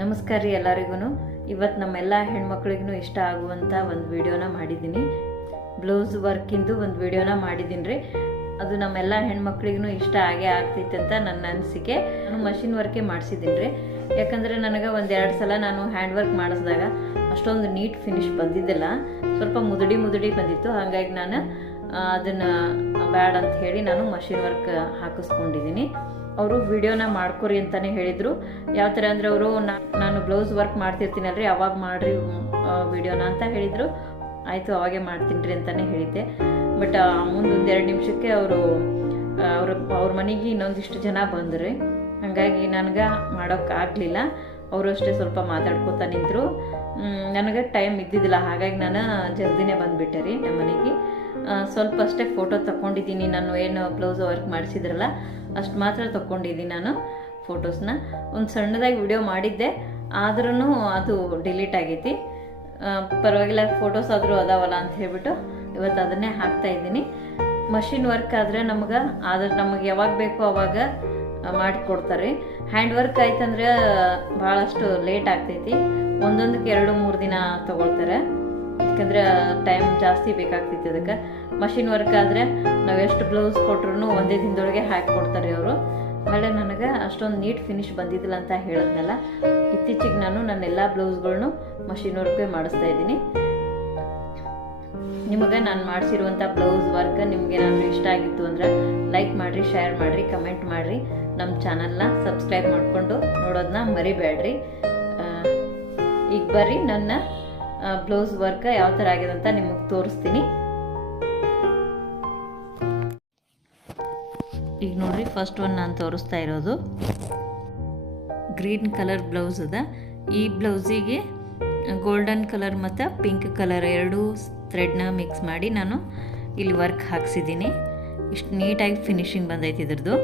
ನಮಸ್ಕಾರ ರೀ ಎಲ್ಲರಿಗೂ ಇವತ್ತು ನಮ್ಮೆಲ್ಲ ಹೆಣ್ಮಕ್ಳಿಗೂ ಇಷ್ಟ ಆಗುವಂಥ ಒಂದು ವಿಡಿಯೋನ ಮಾಡಿದ್ದೀನಿ ಬ್ಲೌಸ್ ವರ್ಕಿಂದು ಒಂದು ವಿಡಿಯೋನ ಮಾಡಿದ್ದೀನಿ ರೀ. ಅದು ನಮ್ಮೆಲ್ಲ ಹೆಣ್ಮಕ್ಳಿಗೂ ಇಷ್ಟ ಆಗೇ ಆಗ್ತಿತ್ತು ಅಂತ ನನ್ನ ಅನಿಸಿಕೆ ನಾನು ಮಷಿನ್ ವರ್ಕೇ ಮಾಡಿಸಿದ್ದೀನಿ ರೀ. ಯಾಕಂದರೆ ನನಗೆ ಒಂದೆರಡು ಸಲ ನಾನು ಹ್ಯಾಂಡ್ ವರ್ಕ್ ಮಾಡಿಸಿದಾಗ ಅಷ್ಟೊಂದು ನೀಟ್ ಫಿನಿಶ್ ಬಂದಿದ್ದಿಲ್ಲ. ಸ್ವಲ್ಪ ಮುದುಡಿ ಮುದುಡಿ ಬಂದಿತ್ತು. ಹಾಗಾಗಿ ನಾನು ಅದನ್ನು ಬ್ಯಾಡ್ ಅಂತ ಹೇಳಿ ನಾನು ಮಷಿನ್ ವರ್ಕ್ ಹಾಕಿಸ್ಕೊಂಡಿದ್ದೀನಿ ಅವರು ವಿಡಿಯೋನ ಮಾಡ್ಕೊರಿ ಅಂತಲೇ ಹೇಳಿದರು. ಯಾವ ಥರ ಅಂದರೆ ಅವರು ನಾನು ಬ್ಲೌಸ್ ವರ್ಕ್ ಮಾಡ್ತಿರ್ತೀನಲ್ರಿ, ಅವಾಗ ಮಾಡಿರಿ ವಿಡಿಯೋನ ಅಂತ ಹೇಳಿದರು. ಆಯಿತು, ಅವಾಗೆ ಮಾಡ್ತೀನಿ ರೀ ಅಂತಲೇ ಹೇಳಿದ್ದೆ. ಬಟ್ ಮುಂದೊಂದು ಎರಡು ನಿಮಿಷಕ್ಕೆ ಅವರು ಅವ್ರ ಅವ್ರ ಮನೆಗೆ ಇನ್ನೊಂದಿಷ್ಟು ಜನ ಬಂದ್ರಿ. ಹಾಗಾಗಿ ನನಗೆ ಮಾಡೋಕ್ಕಾಗಲಿಲ್ಲ ಅವರು ಅಷ್ಟೇ ಸ್ವಲ್ಪ ಮಾತಾಡ್ಕೋತಾ ನಿಂತರು. ನನಗೆ ಟೈಮ್ ಇದ್ದಿದ್ದಿಲ್ಲ. ಹಾಗಾಗಿ ನಾನು ಜಲ್ದಿನೇ ಬಂದುಬಿಟ್ಟೆ ರೀ ನಮ್ಮ ಮನೆಗೆ. ಸ್ವಲ್ಪ ಅಷ್ಟೇ ಫೋಟೋ ತಗೊಂಡಿದ್ದೀನಿ ನಾನು ಏನು ಬ್ಲೌಸ್ ವರ್ಕ್ ಮಾಡಿಸಿದ್ರಲ್ಲ, ಅಷ್ಟು ಮಾತ್ರ ತಗೊಂಡಿದ್ದೀನಿ ನಾನು ಫೋಟೋಸ್ನ. ಒಂದು ಸಣ್ಣದಾಗಿ ವಿಡಿಯೋ ಮಾಡಿದ್ದೆ ಆದ್ರೂ ಅದು ಡಿಲೀಟ್ ಆಗೈತಿ. ಪರವಾಗಿಲ್ಲ ಫೋಟೋಸ್ ಆದರೂ ಅದಾವಲ್ಲ ಅಂತ ಹೇಳ್ಬಿಟ್ಟು ಇವತ್ತು ಅದನ್ನೇ ಹಾಕ್ತಾ ಇದ್ದೀನಿ. ಮಷಿನ್ ವರ್ಕ್ ಆದರೆ ನಮ್ಗೆ, ಆದ್ರೆ ನಮಗೆ ಯಾವಾಗ ಬೇಕೋ ಅವಾಗ ಮಾಡಿಕೊಡ್ತಾರೆ. ಹ್ಯಾಂಡ್ ವರ್ಕ್ ಆಯ್ತಂದ್ರೆ ಭಾಳಷ್ಟು ಲೇಟ್ ಆಗ್ತೈತಿ. ಒಂದೊಂದಕ್ಕೆ ಎರಡು ಮೂರು ದಿನ ತಗೊಳ್ತಾರೆ. ಯಾಕಂದ್ರೆ ಟೈಮ್ ಜಾಸ್ತಿ ಬೇಕಾಗ್ತಿತ್ತು ಅದಕ್ಕೆ ಮಷಿನ್ ವರ್ಕ್ ಆದರೆ ನಾವು ಎಷ್ಟು ಬ್ಲೌಸ್ ಕೊಟ್ರು ಒಂದೇ ದಿನದೊಳಗೆ ಹಾಕಿ ಕೊಡ್ತಾರೆ ಅವರು ಆಮೇಲೆ ನನಗೆ ಅಷ್ಟೊಂದು ನೀಟ್ ಫಿನಿಶ್ ಬಂದಿದ್ದಿಲ್ಲ ಅಂತ ಹೇಳಿದ್ನಲ್ಲ. ಇತ್ತೀಚೆಗೆ ನಾನು ನನ್ನ ಎಲ್ಲ ಬ್ಲೌಸ್ಗಳನ್ನು ಮಷಿನ್ ವರ್ಕೇ ಮಾಡಿಸ್ತಾ ಇದ್ದೀನಿ. ನಿಮಗೆ ನಾನು ಮಾಡಿಸಿರುವಂಥ ಬ್ಲೌಸ್ ವರ್ಕ್ ನಿಮಗೆ ನಾನು ಇಷ್ಟ ಆಗಿತ್ತು ಅಂದ್ರೆ ಲೈಕ್ ಮಾಡಿರಿ ಶೇರ್ ಮಾಡಿರಿ ಕಮೆಂಟ್ ಮಾಡಿರಿ. ನಮ್ಮ ಚಾನಲ್ನ ಸಬ್ಸ್ಕ್ರೈಬ್ ಮಾಡಿಕೊಂಡು ನೋಡೋದನ್ನ ಮರಿಬೇಡ್ರಿ ಈಗ ಬರ್ರಿ ನನ್ನ ಬ್ಲೌಸ್ ವರ್ಕ್ ಯಾವ ಥರ ಆಗಿದೆ ಅಂತ ನಿಮಗೆ ತೋರಿಸ್ತೀನಿ. ಈಗ ನೋಡ್ರಿ ಫಸ್ಟ್ ಒನ್ ನಾನು ತೋರಿಸ್ತಾ ಇರೋದು. ಗ್ರೀನ್ ಕಲರ್ ಬ್ಲೌಸ್ ಅದ ಈ ಬ್ಲೌಸಿಗೆ ಗೋಲ್ಡನ್ ಕಲರ್ ಮತ್ತು ಪಿಂಕ್ ಕಲರ್ ಎರಡೂ ಥ್ರೆಡ್ನ ಮಿಕ್ಸ್ ಮಾಡಿ ನಾನು ಇಲ್ಲಿ ವರ್ಕ್ ಹಾಕ್ಸಿದ್ದೀನಿ. ಇಷ್ಟು ನೀಟಾಗಿ ಫಿನಿಶಿಂಗ್ ಬಂದೈತಿ ಇದ್ರದ್ದು.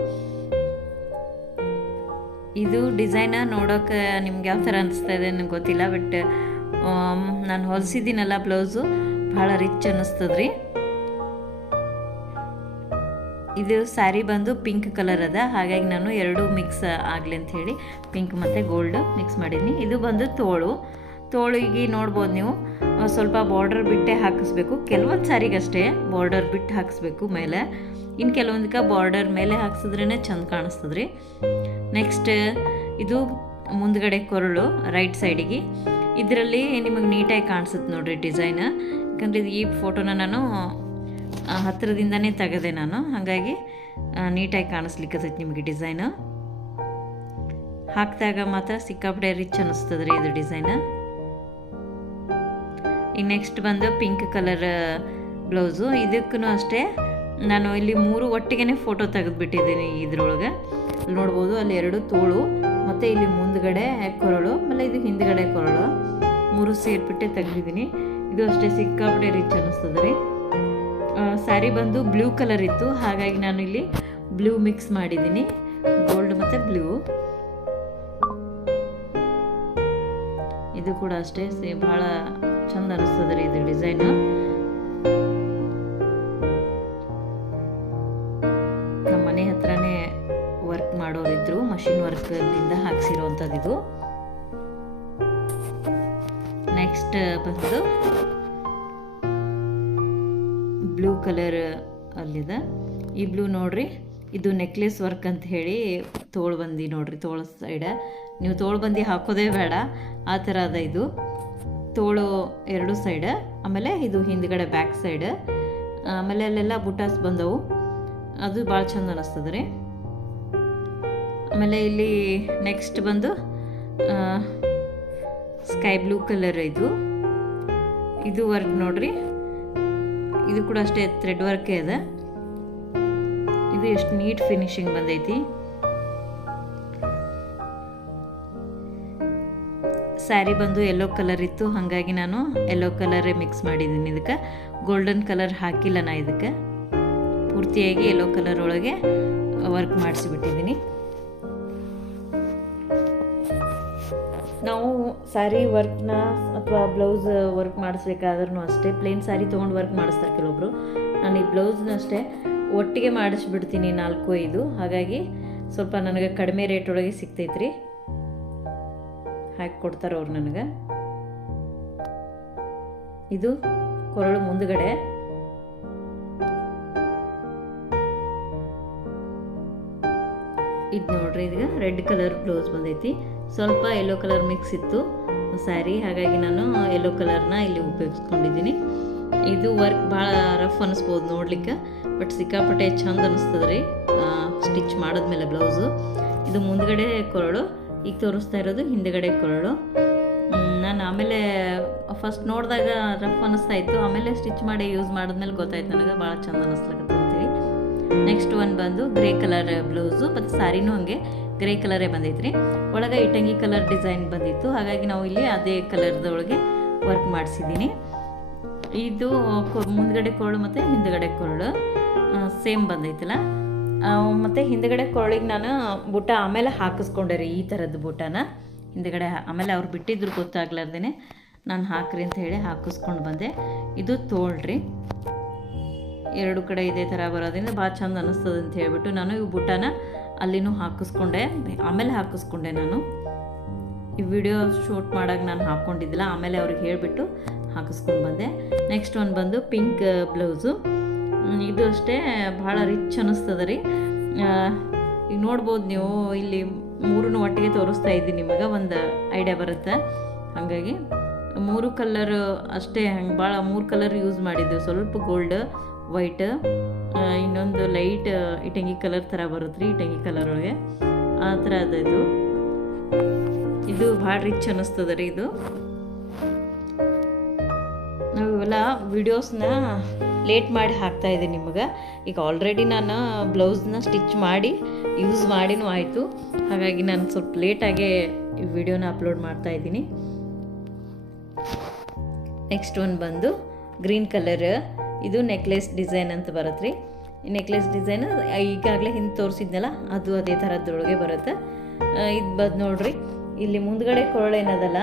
ಇದು ಡಿಸೈನ ನೋಡೋಕೆ ನಿಮ್ಗೆ ಯಾವ ಥರ ಅನಿಸ್ತಾ ಇದೆ ನನಗೆ ಗೊತ್ತಿಲ್ಲ ಬಟ್ ನಾನು ಹೊಲಿಸಿದ್ದೀನಲ್ಲ ಬ್ಲೌಸು. ಭಾಳ ರಿಚ್ ಅನ್ನಿಸ್ತದ್ರಿ. ಇದು ಸ್ಯಾರಿ ಬಂದು ಪಿಂಕ್ ಕಲರ್ ಅದ. ಹಾಗಾಗಿ ನಾನು ಎರಡು ಮಿಕ್ಸ್ ಆಗಲಿ ಅಂತ ಹೇಳಿ ಪಿಂಕ್ ಮತ್ತು ಗೋಲ್ಡ್ ಮಿಕ್ಸ್ ಮಾಡಿದ್ದೀನಿ ಇದು ಬಂದು ತೋಳು. ತೋಳಿಗೆ ನೋಡ್ಬೋದು ನೀವು, ಸ್ವಲ್ಪ ಬಾರ್ಡರ್ ಬಿಟ್ಟೆ ಹಾಕಿಸ್ಬೇಕು. ಕೆಲವೊಂದು ಸ್ಯಾರಿಗಷ್ಟೇ ಬಾರ್ಡರ್ ಬಿಟ್ಟು ಹಾಕಿಸ್ಬೇಕು ಮೇಲೆ. ಇನ್ನು ಕೆಲವೊಂದಕ್ಕೆ ಬಾರ್ಡರ್ ಮೇಲೆ ಹಾಕ್ಸಿದ್ರೇ ಚೆಂದ ಕಾಣಿಸ್ತದ್ರಿ. ನೆಕ್ಸ್ಟ್ ಇದು ಮುಂದ್ಗಡೆ ಕೊರಳು ರೈಟ್ ಸೈಡಿಗೆ ಇದರಲ್ಲಿ ನಿಮಗೆ ನೀಟಾಗಿ ಕಾಣಿಸುತ್ತೆ ನೋಡಿರಿ ಡಿಸೈನ್. ಯಾಕಂದರೆ ಈ ಫೋಟೋನ ನಾನು ಹತ್ತಿರದಿಂದನೇ ತೆಗೆದೆ ನಾನು. ಹಾಗಾಗಿ ನೀಟಾಗಿ ಕಾಣಿಸ್ಲಿಕ್ಕತೈತಿ ನಿಮಗೆ ಡಿಸೈನು. ಹಾಕಿದಾಗ ಮಾತ್ರ ಸಿಕ್ಕಾಪಡೆ ರಿಚ್ ಅನ್ನಿಸ್ತದೆ ರೀ ಇದು ಡಿಸೈನ್. ಈ ನೆಕ್ಸ್ಟ್ ಬಂದು ಪಿಂಕ್ ಕಲರ್ ಬ್ಲೌಸು. ಇದಕ್ಕೂ ಅಷ್ಟೇ, ನಾನು ಇಲ್ಲಿ ಮೂರು ಒಟ್ಟಿಗೆ ಫೋಟೋ ತೆಗೆದುಬಿಟ್ಟಿದ್ದೀನಿ ಇದ್ರೊಳಗೆ. ನೋಡ್ಬೋದು ಅಲ್ಲಿ ಎರಡು ತೋಳು ಮತ್ತು ಇಲ್ಲಿ ಮುಂದ್ಗಡೆ ಕೊರಳು, ಆಮೇಲೆ ಇದು ಹಿಂದ್ಗಡೆ ಕೊರಳು. ಮೂರು ಸೇರಿಬಿಟ್ಟೆ ತೆಗೆದಿದ್ದೀನಿ. ಇದು ಅಷ್ಟೇ ಸಿಕ್ಕಾಪಟ್ಟೆ ರಿಚ್ ಅನ್ನಿಸ್ತದೆ ರೀ. ಸ್ಯಾರಿ ಬಂದು ಬ್ಲೂ ಕಲರ್ ಇತ್ತು. ಹಾಗಾಗಿ ನಾನು ಇಲ್ಲಿ ಬ್ಲೂ ಮಿಕ್ಸ್ ಮಾಡಿದ್ದೀನಿ. ಗೋಲ್ಡ್ ಮತ್ತು ಬ್ಲೂ ಇದು ಕೂಡ ಅಷ್ಟೇ ಭಾಳ ಚಂದ ಅನಿಸ್ತದೆ ರೀ ಇದು ಡಿಸೈನು ಮನೆ ಹತ್ರನೇ ವರ್ಕ್ ಮಾಡೋರಿದ್ರು ಮಷಿನ್ ವರ್ಕ್ ಇದು ನೆಕ್ಸ್ಟ್ ಬಂದು ಬ್ಲೂ ಕಲರ್ ಅಲ್ಲಿದೆ. ಈ ಬ್ಲೂ ನೋಡ್ರಿ, ಇದು ನೆಕ್ಲೆಸ್ ವರ್ಕ್ ಅಂತ ಹೇಳಿ ತೋಳು ಬಂದಿ ನೋಡ್ರಿ, ತೋಳ ಸೈಡ ನೀವು ತೋಳು ಬಂದಿ ಹಾಕೋದೇ ಬೇಡ, ಆ ಥರ ಅದ ಇದು. ತೋಳು ಎರಡು ಸೈಡ ಆಮೇಲೆ ಇದು ಹಿಂದ್ಗಡೆ ಬ್ಯಾಕ್ ಸೈಡ್ ಆಮೇಲೆ ಅಲ್ಲೆಲ್ಲ ಬುಟಾಸ್ ಬಂದವು. ಅದು ಭಾಳ ಚಂದ ಅನ್ನಿಸ್ತದೆ ರೀ ಆಮೇಲೆ ಇಲ್ಲಿ ನೆಕ್ಸ್ಟ್ ಬಂದು ಸ್ಕೈ ಬ್ಲೂ ಕಲರ್ ಇದು. ಇದು ವರ್ಕ್ ನೋಡ್ರಿ. ಇದು ಕೂಡ ಅಷ್ಟೇ ಥ್ರೆಡ್ ವರ್ಕೇ ಅದ. ಇದು ಎಷ್ಟು ನೀಟ್ ಫಿನಿಶಿಂಗ್ ಬಂದೈತಿ. ಸ್ಯಾರಿ ಬಂದು ಯೆಲ್ಲೋ ಕಲರ್ ಇತ್ತು, ಹಾಗಾಗಿ ನಾನು ಯೆಲ್ಲೋ ಕಲರೇ ಮಿಕ್ಸ್ ಮಾಡಿದ್ದೀನಿ ಇದಕ್ಕೆ. ಗೋಲ್ಡನ್ ಕಲರ್ ಹಾಕಿಲ್ಲ ನಾ ಇದಕ್ಕೆ. ಪೂರ್ತಿಯಾಗಿ ಯೆಲ್ಲೋ ಕಲರ್ ಒಳಗೆ ವರ್ಕ್ ಮಾಡಿಸಿಬಿಟ್ಟಿದ್ದೀನಿ. ನಾವು ಸ್ಯಾರಿ ವರ್ಕ್ನ ಅಥವಾ ಬ್ಲೌಸ್ ವರ್ಕ್ ಮಾಡಿಸ್ಬೇಕಾದ್ರೂ ಅಷ್ಟೇ ಪ್ಲೇನ್ ಸ್ಯಾರಿ ತೊಗೊಂಡು ವರ್ಕ್ ಮಾಡಿಸ್ತಾರೆ ಕೆಲವೊಬ್ಬರು ನಾನು ಈ ಬ್ಲೌಸ್ನ ಅಷ್ಟೇ ಒಟ್ಟಿಗೆ ಮಾಡಿಸ್ಬಿಡ್ತೀನಿ ನಾಲ್ಕು, ಐದು. ಹಾಗಾಗಿ ಸ್ವಲ್ಪ ನನಗೆ ಕಡಿಮೆ ರೇಟ್ ಒಳಗೆ ಸಿಗ್ತೈತ್ರಿ. ಹಾಕಿ ಕೊಡ್ತಾರೆ ಅವ್ರು ನನಗೆ. ಇದು ಕೊರಳು ಮುಂದುಗಡೆ. ಇದು ನೋಡ್ರಿ ಈಗ ರೆಡ್ ಕಲರ್ ಬ್ಲೌಸ್ ಬಂದೈತಿ. ಸ್ವಲ್ಪ ಯೆಲ್ಲೋ ಕಲರ್ ಮಿಕ್ಸ್ ಇತ್ತು ಸ್ಯಾರಿ, ಹಾಗಾಗಿ ನಾನು ಯೆಲ್ಲೋ ಕಲರ್ನ ಇಲ್ಲಿ ಉಪಯೋಗಿಸ್ಕೊಂಡಿದ್ದೀನಿ. ಇದು ವರ್ಕ್ ಭಾಳ ರಫ್ ಅನ್ನಿಸ್ಬೋದು ನೋಡ್ಲಿಕ್ಕೆ ಬಟ್ ಸಿಕ್ಕಾಪಟ್ಟೆ ಚಂದ ಅನ್ನಿಸ್ತದೆ ರೀ. ಸ್ಟಿಚ್ ಮಾಡಿದ್ಮೇಲೆ ಬ್ಲೌಸು ಇದು ಮುಂದ್ಗಡೆ ಕೊರಳು, ಈಗ ತೋರಿಸ್ತಾ ಇರೋದು ಹಿಂದ್ಗಡೆ ಕೊರಳು. ನಾನು ಆಮೇಲೆ ಫಸ್ಟ್ ನೋಡಿದಾಗ ರಫ್ ಅನ್ನಿಸ್ತಾ ಇತ್ತು, ಆಮೇಲೆ ಸ್ಟಿಚ್ ಮಾಡಿ ಯೂಸ್ ಮಾಡಿದ್ಮೇಲೆ ಗೊತ್ತಾಯ್ತು ನನಗೆ, ಭಾಳ ಚಂದ ಅನ್ನಿಸ್ಲಕತ್ತ ಅಂತೇಳಿ ನೆಕ್ಸ್ಟ್ ಒಂದು ಬಂದು ಗ್ರೇ ಕಲರ್ ಬ್ಲೌಸು ಮತ್ತು ಸ್ಯಾರಿನೂ ಹಂಗೆ. ಗ್ರೇ ಕಲರೇ ಬಂದೈತ್ರಿ. ಒಳಗೆ ಇಟ್ಟಂಗಿ ಕಲರ್ ಡಿಸೈನ್ ಬಂದಿತ್ತು. ಹಾಗಾಗಿ ನಾವು ಇಲ್ಲಿ ಅದೇ ಕಲರ್ದೊಳಗೆ ವರ್ಕ್ ಮಾಡಿಸಿದ್ದೀನಿ ಇದು ಮುಂದ್ಗಡೆ ಕೊರಳು ಮತ್ತು ಹಿಂದ್ಗಡೆ ಕೊರಳು. ಸೇಮ್ ಬಂದೈತಲ್ಲ. ಮತ್ತೆ ಹಿಂದ್ಗಡೆ ಕೊರಳಿಗೆ ನಾನು ಬುಟ್ಟ ಆಮೇಲೆ ಹಾಕಿಸ್ಕೊಂಡೆ ರೀ, ಈ ಥರದ್ದು ಬುಟ್ಟನ. ಹಿಂದ್ಗಡೆ ಆಮೇಲೆ ಅವ್ರು ಬಿಟ್ಟಿದ್ರು ಗೊತ್ತಾಗ್ಲಾರ್ದೇ ನಾನು ಹಾಕ್ರಿ ಅಂತ ಹೇಳಿ ಹಾಕಿಸ್ಕೊಂಡು ಬಂದೆ. ಇದು ತೋಳ್ರಿ. ಎರಡು ಕಡೆ ಇದೇ ಥರ ಬರೋದ್ರಿಂದ ಭಾಳ ಚಂದ ಅನ್ನಿಸ್ತದೆ ಅಂತ ಹೇಳ್ಬಿಟ್ಟು ನಾನು ಈ ಬುಟ್ಟನ ಅಲ್ಲಿನೂ ಹಾಕಿಸ್ಕೊಂಡೆ. ಆಮೇಲೆ ಹಾಕಿಸ್ಕೊಂಡೆ ನಾನು. ಈ ವಿಡಿಯೋ ಶೂಟ್ ಮಾಡೋಕೆ ನಾನು ಹಾಕ್ಕೊಂಡಿದ್ದಿಲ್ಲ ಆಮೇಲೆ ಅವ್ರಿಗೆ ಹೇಳಿಬಿಟ್ಟು ಹಾಕಿಸ್ಕೊಂಡು ಬಂದೆ. ನೆಕ್ಸ್ಟ್ ಒಂದು ಬಂದು ಪಿಂಕ್ ಬ್ಲೌಸು. ಇದು ಅಷ್ಟೇ, ಭಾಳ ರಿಚ್ ಅನ್ನಿಸ್ತದೆ ರೀ. ಈಗ ನೋಡ್ಬೋದು ನೀವು, ಇಲ್ಲಿ ಮೂರನ್ನು ಒಟ್ಟಿಗೆ ತೋರಿಸ್ತಾ ಇದ್ದೀನಿ ನಿಮಗೆ, ಒಂದು ಐಡಿಯಾ ಬರುತ್ತೆ. ಹಾಗಾಗಿ ಮೂರು ಕಲರ್ ಅಷ್ಟೇ ಹಂಗೆ ಭಾಳ ಮೂರು ಕಲರ್ ಯೂಸ್ ಮಾಡಿದ್ದು. ಸ್ವಲ್ಪ ಗೋಲ್ಡ್ ವೈಟ್ ಇನ್ನೊಂದು ಲೈಟ್ ಇಟಂಗಿ ಕಲರ್ ಥರ ಬರುತ್ತೆ ರೀ ಇಟಂಗಿ ಕಲರ್ ಒಳಗೆ. ಆ ಥರ ಅದು ಇದು. ಇದು ಭಾಳ ರಿಚ್ ಅನ್ನಿಸ್ತದೆ ರೀ ಇದು. ನಾವು ಇವೆಲ್ಲ ವಿಡಿಯೋಸ್ನ ಲೇಟ್ ಮಾಡಿ ಹಾಕ್ತಾ ಇದ್ದೀನಿ ನಿಮಗೆ. ಈಗ ಆಲ್ರೆಡಿ ನಾನು ಬ್ಲೌಸ್ನ ಸ್ಟಿಚ್ ಮಾಡಿ ಯೂಸ್ ಮಾಡಿನೂ ಆಯಿತು. ಹಾಗಾಗಿ ನಾನು ಸ್ವಲ್ಪ ಲೇಟಾಗೆ ಈ ವಿಡಿಯೋನ ಅಪ್ಲೋಡ್ ಮಾಡ್ತಾ ಇದ್ದೀನಿ. ನೆಕ್ಸ್ಟ್ ಒಂದು ಬಂದು ಗ್ರೀನ್ ಕಲರ್ ಇದು ನೆಕ್ಲೆಸ್ ಡಿಸೈನ್ ಅಂತ ಬರುತ್ತೆ ರೀ. ಈ ನೆಕ್ಲೆಸ್ ಡಿಸೈನ್ ಈಗಾಗಲೇ ಹಿಂದೆ ತೋರಿಸಿದ್ನಲ್ಲ, ಅದು ಅದೇ ಥರದ್ದೊಳಗೆ ಬರುತ್ತೆ. ಇದು ಬದ್ ನೋಡ್ರಿ. ಇಲ್ಲಿ ಮುಂದ್ಗಡೆ ಕೊರಳು ಏನದಲ್ಲ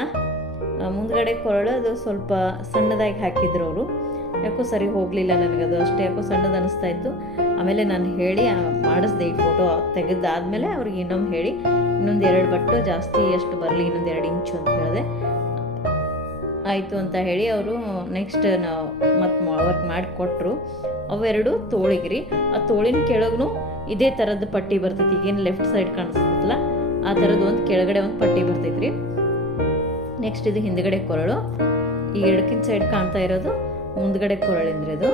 ಮುಂದ್ಗಡೆ ಕೊರಳು ಅದು ಸ್ವಲ್ಪ ಸಣ್ಣದಾಗಿ ಹಾಕಿದ್ರು ಅವರು. ಯಾಕೋ ಸರಿ ಹೋಗಲಿಲ್ಲ ನನಗದು ಅಷ್ಟೇ ಯಾಕೋ ಸಣ್ಣದು ಅನಿಸ್ತಾ ಇತ್ತು. ಆಮೇಲೆ ನಾನು ಹೇಳಿ ಮಾಡಿಸ್ದೆ ಈ ಫೋಟೋ ತೆಗೆದಾದ್ಮೇಲೆ ಅವ್ರಿಗೆ ಇನ್ನೊಮ್ಮೆ ಹೇಳಿ, ಇನ್ನೊಂದು ಎರಡು ಬಟ್ಟು ಜಾಸ್ತಿ ಎಷ್ಟು ಬರಲಿ, ಇನ್ನೊಂದು ಎರಡು ಇಂಚು ಅಂತ ಹೇಳಿದೆ. ಆಯಿತು ಅಂತ ಹೇಳಿ ಅವರು ನೆಕ್ಸ್ಟ್ ನಾವು ಮತ್ತೆ ವರ್ಕ್ ಮಾಡಿ ಕೊಟ್ಟರು ಅವೆರಡು ತೋಳಿಗ್ರಿ. ಆ ತೋಳಿನ ಕೆಳಗೂ ಇದೇ ಥರದ ಪಟ್ಟಿ ಬರ್ತೈತಿ. ಈಗೇನು ಲೆಫ್ಟ್ ಸೈಡ್ ಕಾಣಿಸ್ತಲ್ಲ ಆ ಥರದ್ದು ಒಂದು ಕೆಳಗಡೆ ಒಂದು ಪಟ್ಟಿ ಬರ್ತೈತ್ರಿ. ನೆಕ್ಸ್ಟ್ ಇದು ಹಿಂದ್ಗಡೆ ಕೊರಳು. ಈ ಎಡಕಿನ ಸೈಡ್ ಕಾಣ್ತಾ ಇರೋದು, ಮುಂದ್ಗಡೆ ಕೊರಳಿಂದ್ರೆ ಇದು.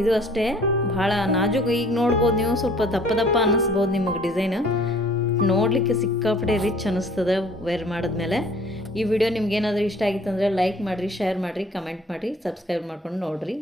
ಇದು ಅಷ್ಟೇ. ಭಾಳ ನಾಜೂಕು, ಈಗ ನೋಡ್ಬೋದು ನೀವು, ಸ್ವಲ್ಪ ದಪ್ಪ ದಪ್ಪ ಅನ್ನಿಸ್ಬೋದು ನಿಮಗೆ ಡಿಸೈನ್ ನೋಡಲಿಕ್ಕೆ ಸಿಕ್ಕಾಪಟ್ಟೆ ರಿಚ್ ಅನ್ನಿಸ್ತದೆ ವೇರ್ ಮಾಡಿದ್ಮೇಲೆ. ಈ ವಿಡಿಯೋ ನಿಮ್ಗೇನಾದರೂ ಇಷ್ಟ ಆಗಿತ್ತು ಅಂದರೆ ಲೈಕ್ ಮಾಡಿರಿ ಶೇರ್ ಮಾಡಿರಿ ಕಮೆಂಟ್ ಮಾಡಿರಿ ಸಬ್ಸ್ಕ್ರೈಬ್ ಮಾಡ್ಕೊಂಡು ನೋಡಿರಿ.